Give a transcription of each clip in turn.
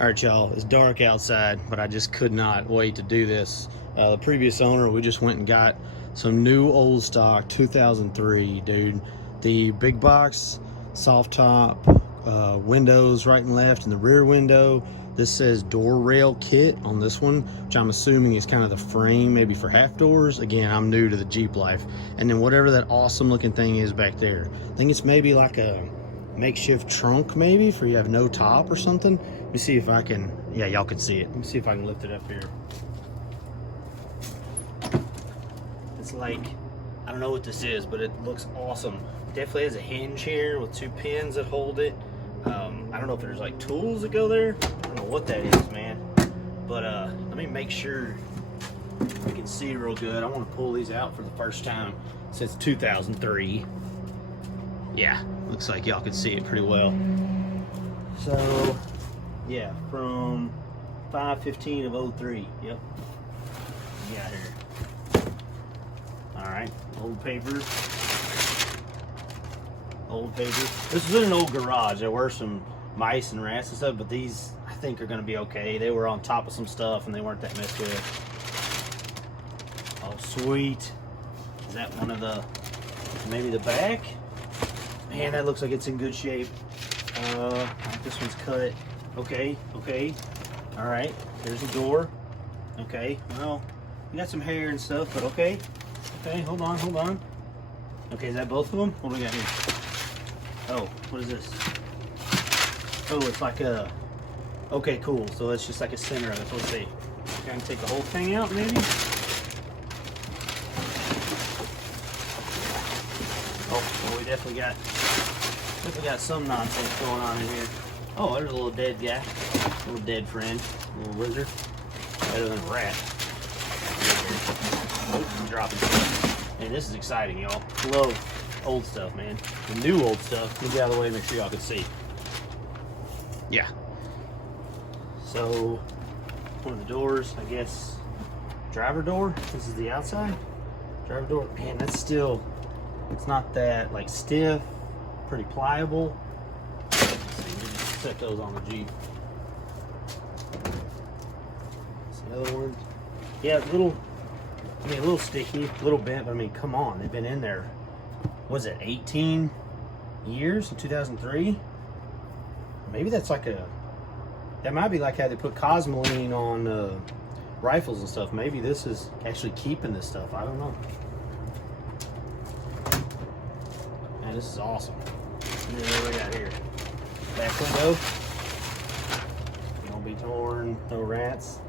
All right, y'all, it's dark outside, but I just could not wait to do this. The previous owner, we just went and got some new old stock 2003, dude. The big box, soft top, windows right and left in the rear window. This says door rail kit on this one, which I'm assuming is kind of the frame, maybe for half doors. Again, I'm new to the Jeep life. And then whatever that awesome looking thing is back there, I think it's maybe like a makeshift trunk, maybe for you have no top or something. Let me see if I can, yeah, y'all can see it. Let me see if I can lift it up here. It's like, I don't know what this is, but it looks awesome. It definitely has a hinge here with two pins that hold it. I don't know if there's like tools that go there. I don't know what that is, man. But let me make sure we can see real good. I want to pull these out for the first time since 2003. Yeah, looks like y'all can see it pretty well. So, yeah, from 5/15 of 03. Yep. Yeah, here. All right, old paper. Old paper. This was in an old garage. There were some mice and rats and stuff, but these I think are going to be okay. They were on top of some stuff and they weren't that messed with. Oh, sweet. Is that one of the, maybe the back? Man, that looks like it's in good shape. This one's cut. Okay, okay. All right, there's a door. Okay, well, we got some hair and stuff, but okay. Okay, hold on, hold on. Okay, is that both of them? What do we got here? Oh, what is this? Oh, it's like a, okay, cool. So it's just like a center of it. So let's see. I can take the whole thing out, maybe? Oh, well, we definitely got some nonsense going on in here. Oh, there's a little dead guy. A little dead friend. A little lizard. Better than a rat. Oh, I'm dropping stuff. Man, this is exciting, y'all. Love old stuff, man. The new old stuff. Let me get out of the way and make sure y'all can see. Yeah. So, one of the doors, I guess, driver door. This is the outside. Driver door. Man, that's still, it's not that, like, stiff. Pretty pliable. Let's see, we just set those on the Jeep. That's another one. Yeah, a little, I mean, a little sticky, a little bent, but I mean, come on, they've been in there. Was it 18 years in 2003? Maybe that's like a, that might be like how they put Cosmoline on rifles and stuff. Maybe this is actually keeping this stuff. I don't know. Man, this is awesome. And then what do we got here? Back window. Don't be torn. No rats.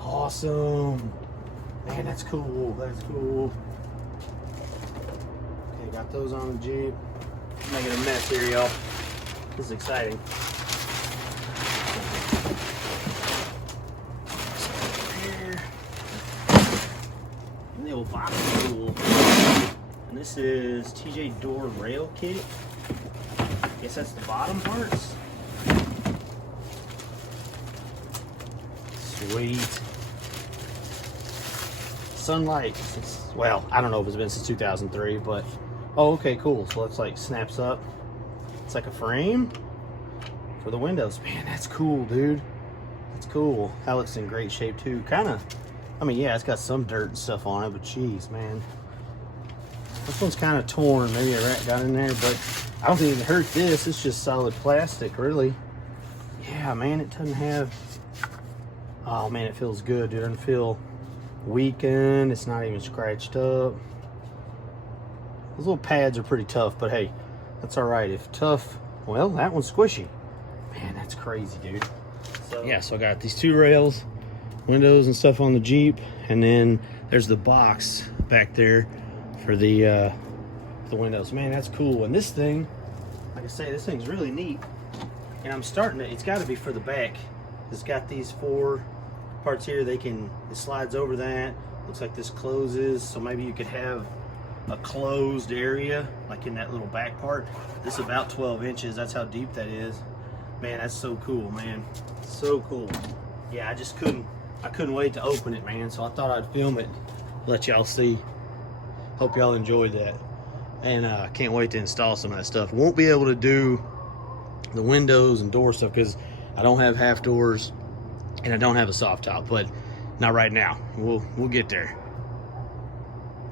Awesome. Man, that's cool. That's cool. Okay, got those on the Jeep. I'm making a mess here, y'all. This is exciting. Here. And the old box is cool. And this is TJ door rail kit. I guess that's the bottom parts. Sweet. Sunlight. Well, I don't know if it's been since 2003, but oh, okay, cool. So it's like snaps up. It's like a frame for the windows. Man, that's cool, dude. That's cool. That looks in great shape too. Kind of, I mean, yeah, it's got some dirt and stuff on it, but geez, man. This one's kind of torn. Maybe a rat got in there, but I don't think it hurt this. It's just solid plastic, really. Yeah, man, it doesn't have, oh man, it feels good, dude. It doesn't feel weakened. It's not even scratched up. Those little pads are pretty tough, but hey, that's all right. If tough, well, that one's squishy. Man, that's crazy, dude. So yeah, so I got these two rails, windows and stuff on the Jeep, and then there's the box back there for the windows. Man, that's cool. And this thing, like I say, this thing's really neat. And I'm starting to, it's got to be for the back. It's got these four parts here. It slides over that. Looks like this closes, so maybe you could have a closed area like in that little back part. This is about 12 inches. That's how deep that is. Man, that's so cool, man. So cool. Yeah, I couldn't wait to open it, man. So I thought I'd film it, let y'all see. Hope y'all enjoyed that. And can't wait to install some of that stuff. Won't be able to do the windows and door stuff because I don't have half doors, and I don't have a soft top, but not right now. We'll get there.